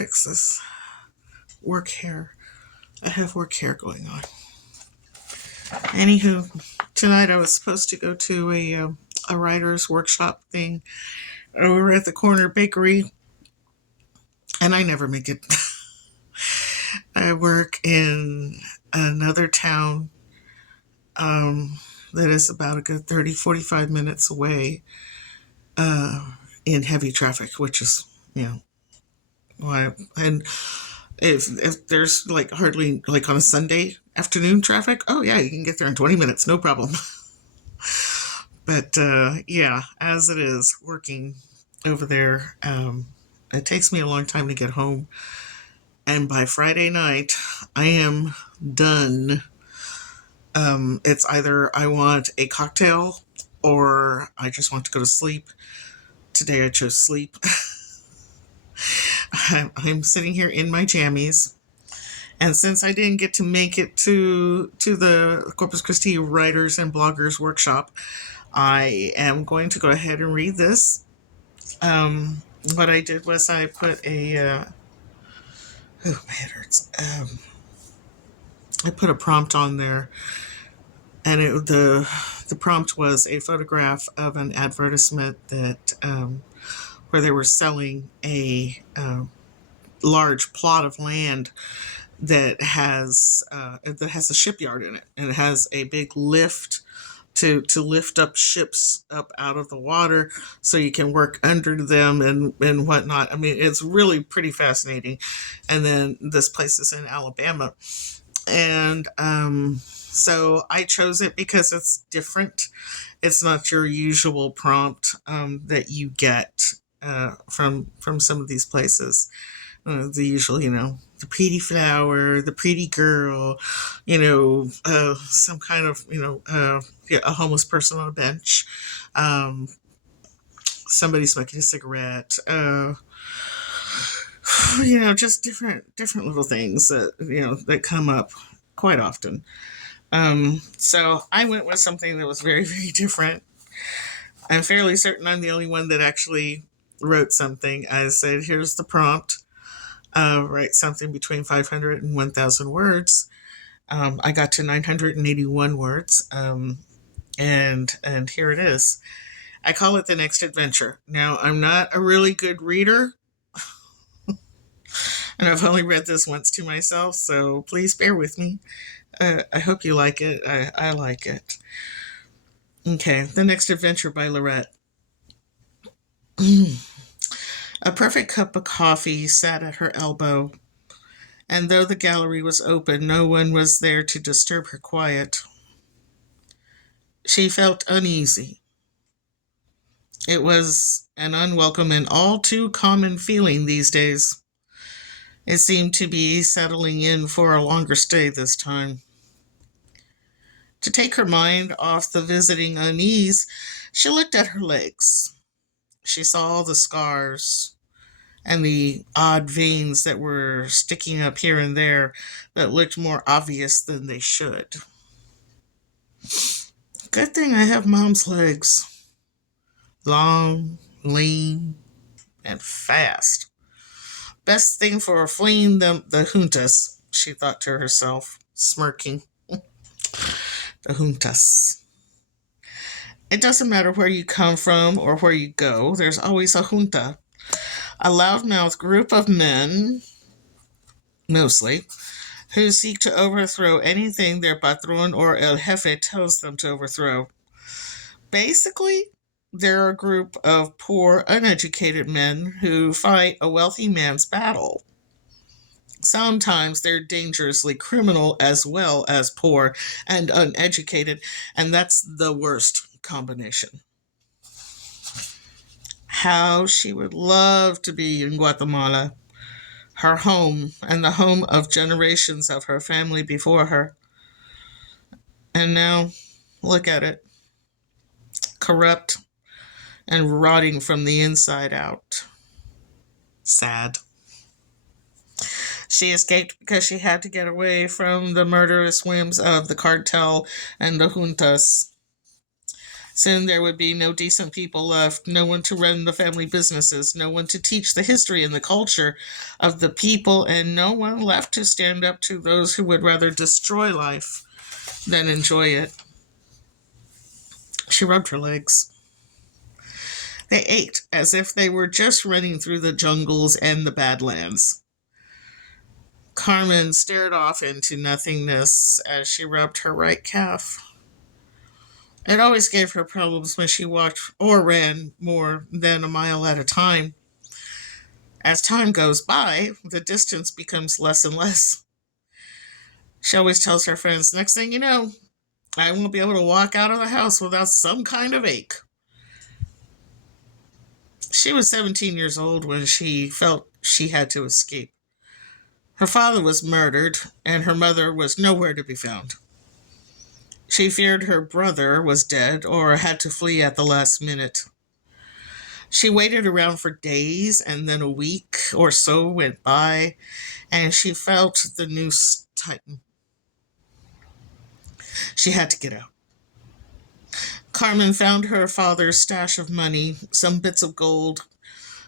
fix this work hair. I have work hair going on. Anywho, tonight I was supposed to go to a writer's workshop thing over at the corner bakery, and I never make it. I work in another town that is about a good 30, 45 minutes away in heavy traffic, which is, why. And if there's like hardly like on a Sunday afternoon traffic, oh yeah, you can get there in 20 minutes, no problem. But yeah, as it is working over there, it takes me a long time to get home. And by Friday night, I am done. It's either I want a cocktail or I just want to go to sleep. Today I chose sleep. I'm sitting here in my jammies. And since I didn't get to make it to the Corpus Christi Writers and Bloggers Workshop, I am going to go ahead and read this. What I did was I put my head hurts. I put a prompt on there, and the prompt was a photograph of an advertisement that where they were selling a large plot of land that has a shipyard in it, and it has a big lift to lift up ships up out of the water so you can work under them and whatnot. I mean, it's really pretty fascinating. And then this place is in Alabama. And so I chose it because it's different. It's not your usual prompt that you get from some of ththese places. The usual, the pretty flower, the pretty girl, some kind of, a homeless person on a bench, somebody smoking a cigarette, just different little things that, that come up quite often. So I went with something that was very, very different. I'm fairly certain I'm the only one that actually wrote something. I said, here's the prompt. Write something between 500 and 1,000 words. I got to 981 words, and here it is. I call it The Next Adventure. Now, I'm not a really good reader, and I've only read this once to myself, so please bear with me. I hope you like it. I like it. Okay, The Next Adventure by Laurette. A perfect cup of coffee sat at her elbow, and though the gallery was open, no one was there to disturb her quiet. She felt uneasy. It was an unwelcome and all too common feeling these days. It seemed to be settling in for a longer stay this time. To take her mind off the visiting unease, she looked at her legs. She saw the scars and the odd veins that were sticking up here and there that looked more obvious than they should. Good thing I have Mom's legs. Long, lean, and fast. Best thing for fleeing the juntas, she thought to herself, smirking. The juntas. It doesn't matter where you come from or where you go, there's always a junta. A loudmouth group of men, mostly, who seek to overthrow anything their patron or el jefe tells them to overthrow. Basically, they're a group of poor, uneducated men who fight a wealthy man's battle. Sometimes they're dangerously criminal as well as poor and uneducated, and that's the worst combination. How she would love to be in Guatemala, her home and the home of generations of her family before her. And now, look at it. Corrupt and rotting from the inside out. Sad. She escaped because she had to get away from the murderous whims of the cartel and the juntas. Soon there would be no decent people left, no one to run the family businesses, no one to teach the history and the culture of the people, and no one left to stand up to those who would rather destroy life than enjoy it. She rubbed her legs. They ached as if they were just running through the jungles and the badlands. Carmen stared off into nothingness as she rubbed her right calf. It always gave her problems when she walked or ran more than a mile at a time. As time goes by, the distance becomes less and less. She always tells her friends, next thing you know, I won't be able to walk out of the house without some kind of ache. She was 17 years old when she felt she had to escape. Her father was murdered, and her mother was nowhere to be found. She feared her brother was dead or had to flee at the last minute. She waited around for days, and then a week or so went by, and she felt the noose tighten. She had to get out. Carmen found her father's stash of money, some bits of gold,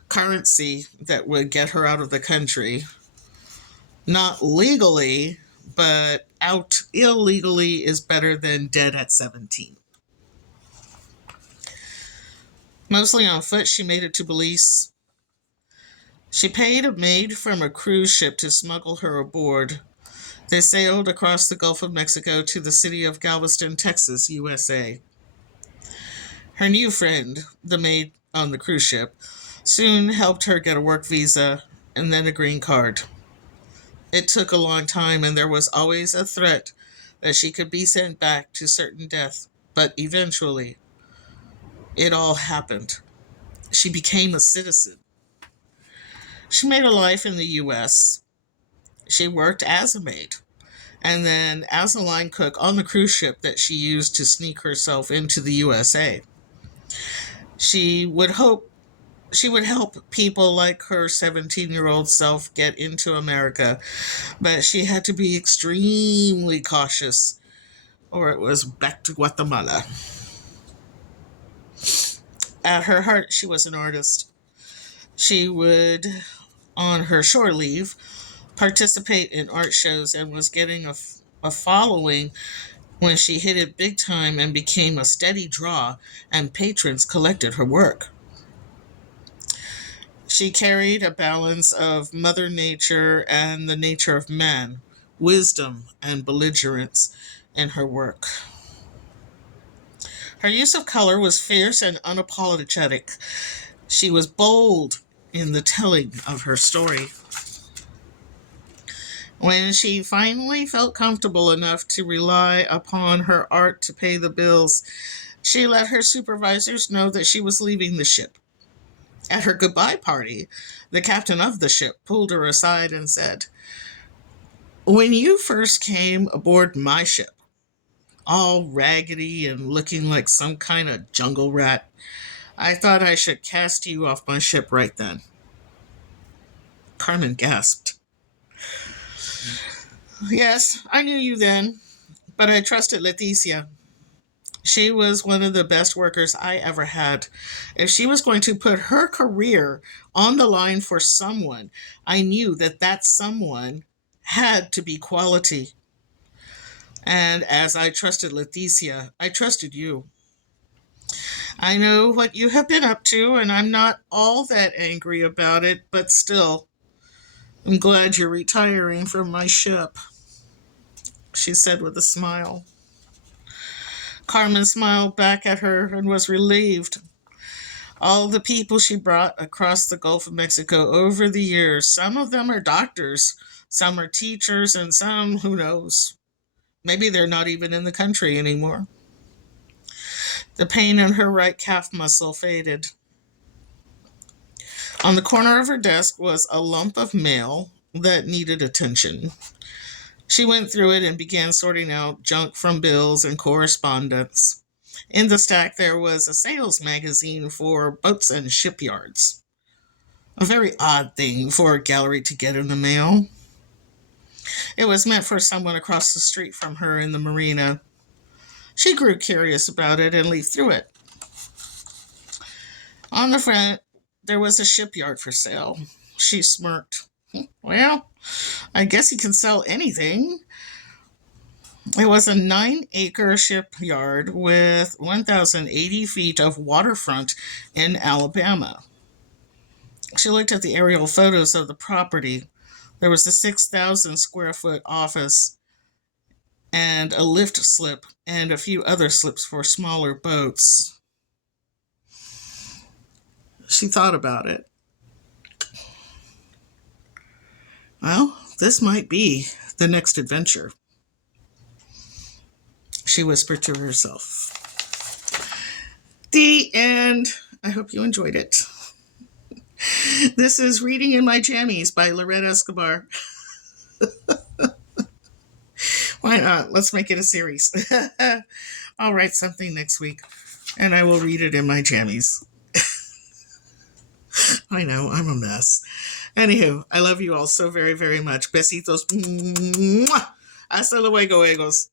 currency that would get her out of the country. Not legally, but out illegally is better than dead at 17. Mostly on foot, she made it to Belize. She paid a maid from a cruise ship to smuggle her aboard. They sailed across the Gulf of Mexico to the city of Galveston, Texas, USA. Her new friend, the maid on the cruise ship, soon helped her get a work visa and then a green card. It took a long time, and there was always a threat that she could be sent back to certain death, but eventually it all happened. She became a citizen. She made a life in the U.S. She worked as a maid and then as a line cook on the cruise ship that she used to sneak herself into the USA. She would help people like her 17-year-old self get into America, but she had to be extremely cautious or it was back to Guatemala. At her heart, she was an artist. She would, on her shore leave, participate in art shows and was getting a following when she hit it big time and became a steady draw, and patrons collected her work. She carried a balance of Mother Nature and the nature of man, wisdom and belligerence in her work. Her use of color was fierce and unapologetic. She was bold in the telling of her story. When she finally felt comfortable enough to rely upon her art to pay the bills, she let her supervisors know that she was leaving the ship. At her goodbye party, the captain of the ship pulled her aside and said, "When you first came aboard my ship, all raggedy and looking like some kind of jungle rat, I thought I should cast you off my ship right then." Carmen gasped. "Yes, I knew you then, but I trusted Leticia. She was one of the best workers I ever had. If she was going to put her career on the line for someone, I knew that that someone had to be quality. And as I trusted Leticia, I trusted you. I know what you have been up to, and I'm not all that angry about it, but still, I'm glad you're retiring from my ship," she said with a smile. Carmen smiled back at her and was relieved. All the people she brought across the Gulf of Mexico over the years, some of them are doctors, some are teachers, and some, who knows, maybe they're not even in the country anymore. The pain in her right calf muscle faded. On the corner of her desk was a lump of mail that needed attention. She went through it and began sorting out junk from bills and correspondence. In the stack, there was a sales magazine for boats and shipyards. A very odd thing for a gallery to get in the mail. It was meant for someone across the street from her in the marina. She grew curious about it and leafed through it. On the front, there was a shipyard for sale. She smirked. Well, I guess he can sell anything. It was a 9-acre shipyard with 1,080 feet of waterfront in Alabama. She looked at the aerial photos of the property. There was a 6,000 square foot office and a lift slip and a few other slips for smaller boats. She thought about it. Well, this might be the next adventure, she whispered to herself. The end. I hope you enjoyed it. This is Reading in My Jammies by Laurette Escobar. Why not? Let's make it a series. I'll write something next week, and I will read it in my jammies. I know, I'm a mess. Anywho, I love you all so very, very much. Besitos. Hasta luego, egos.